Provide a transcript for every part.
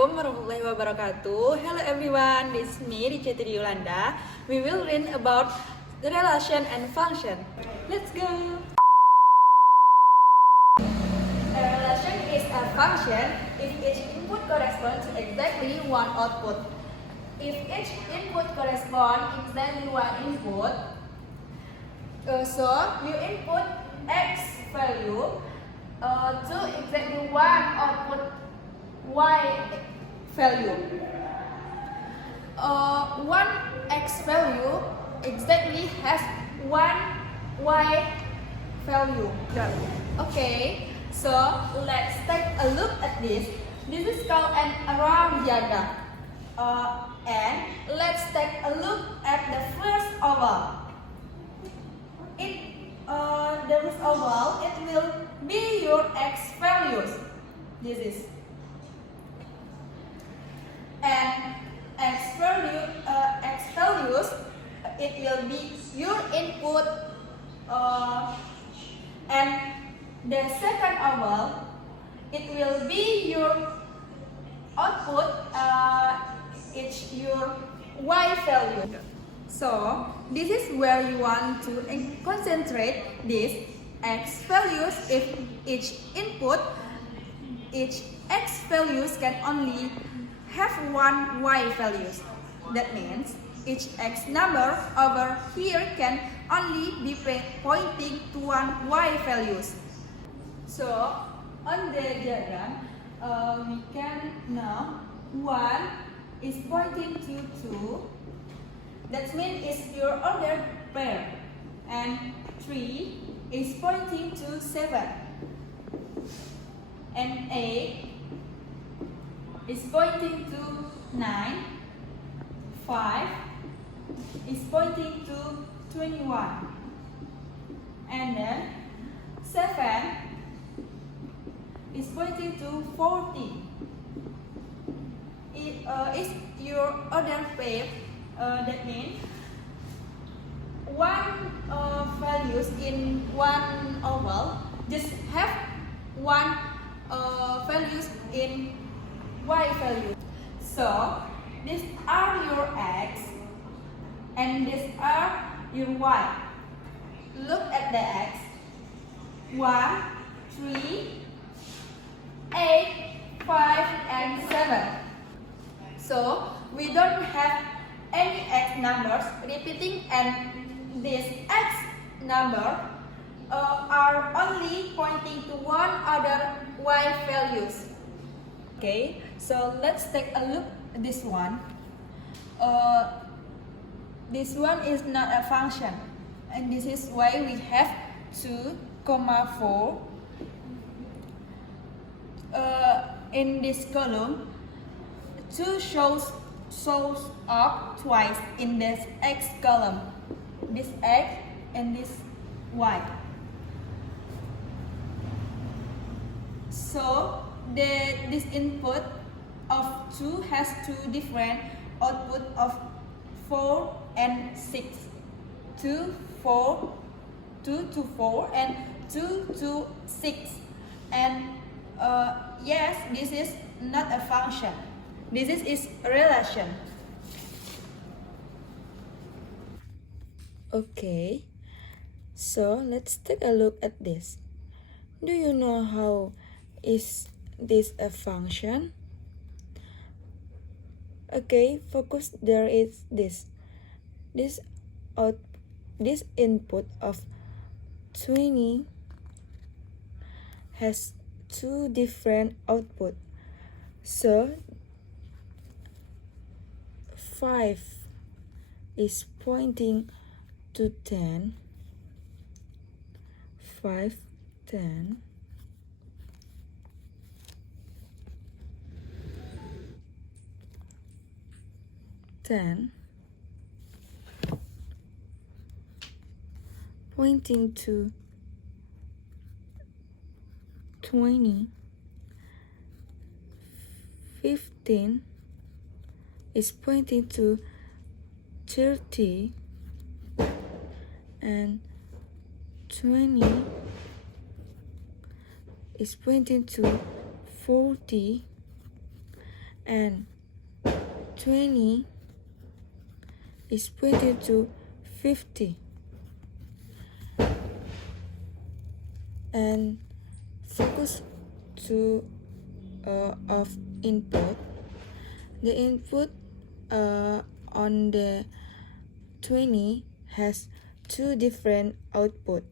Assalamualaikum warahmatullahi wabarakatuh. Hello everyone, this is me, Ricetri Yolanda. We will learn about the relation and function. Let's go! A relation is a function if each input corresponds to exactly one output. If each input corresponds exactly one input, so you input X value to exactly one output Y value. One X value exactly has one Y value. Okay, so let's take a look at this. This is called an round diagram. And let's take a look at the first oval. The first oval, it will be your X values. This is. And X values, it will be your input, and the second oval, it will be your output, it's your Y value. So this is where you want to concentrate these X values. If each input, each X values can only have one Y values. That means each X number over here can only be pointing to one Y values. So on the diagram, we can know 1 is pointing to 2. That means it's your ordered pair. And 3 is pointing to 7. And 8 is pointing to 9, 5 is pointing to 21, and then 7 is pointing to 40. It is your order pair. That means one values in one oval just have one values in Y value. So these are your X and these are your Y. Look at the X. 1, 3, 8, 5, and 7. So we don't have any X numbers repeating, and these X number are only pointing to one other Y values. Okay, so let's take a look at this one. This one is not a function, and this is why we have 2, 4. In this column, 2 shows up twice in this X column. This X and this Y. So this input of 2 has 2 different output of 4 and 6. 2 to 4 and 2 to 6. And yes, this is not a function. This is a relation. Okay, so let's take a look at this. Do you know how is this a function? Okay, focus. There is this input of 20 has 2 different output. So 5 is pointing to 10, 5, 10. 10 pointing to 20, 15 is pointing to 30, and 20 is pointing to 40, and 20 is pointed to 50. And focus to of input. The input on the 20 has two different output.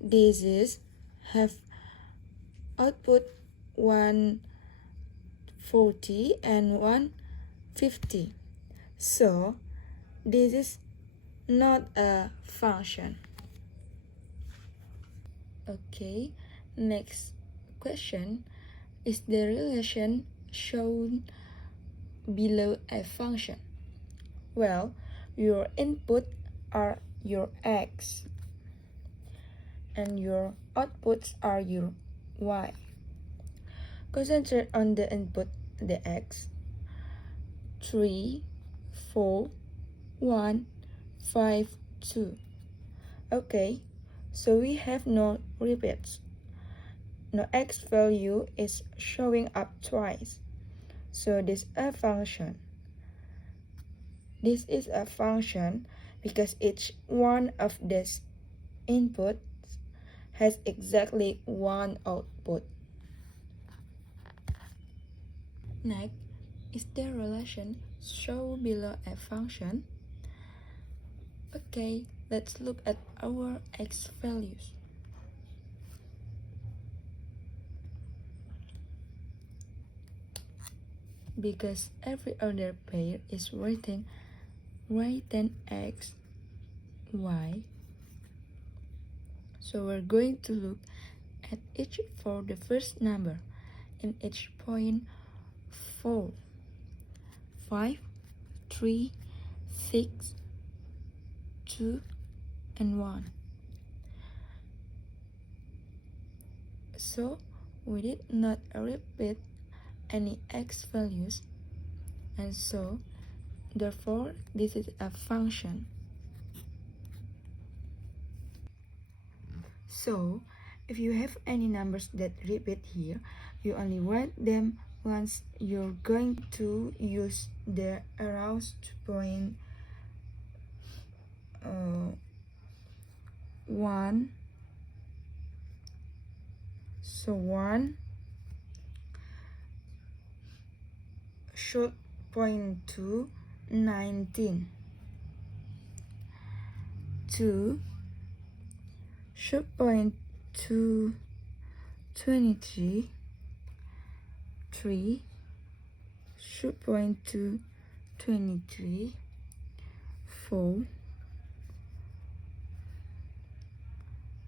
These have output 140 and 150. So this is not a function. Okay, next question. Is the relation shown below a function? Well, your input are your x and your outputs are your y. Concentrate on the input, the x. 3, 4, 1, 5, 2. Okay, so we have no repeats. No x value is showing up twice. So this is a function. This is a function because each one of these inputs has exactly one output. Next, is the relation shown below a function? Okay, let's look at our x values. Because every other pair is written x, y. So we're going to look at each for the first number in each point 4, 5, 3, 6, 2, and 1. So we did not repeat any x values, and so therefore this is a function. So if you have any numbers that repeat here, you only write them once. You're going to use the arrows to point 1. So 1 should point to 19. 2 should point to 23. 3 should point to 23. 4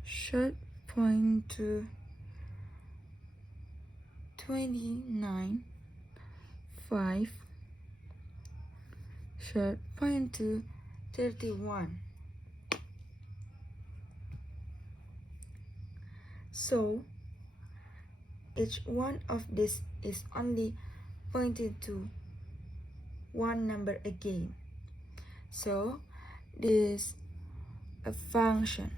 should point to 29. 5 should point to 31. So each one of these is only pointed to one number again. So this is a function.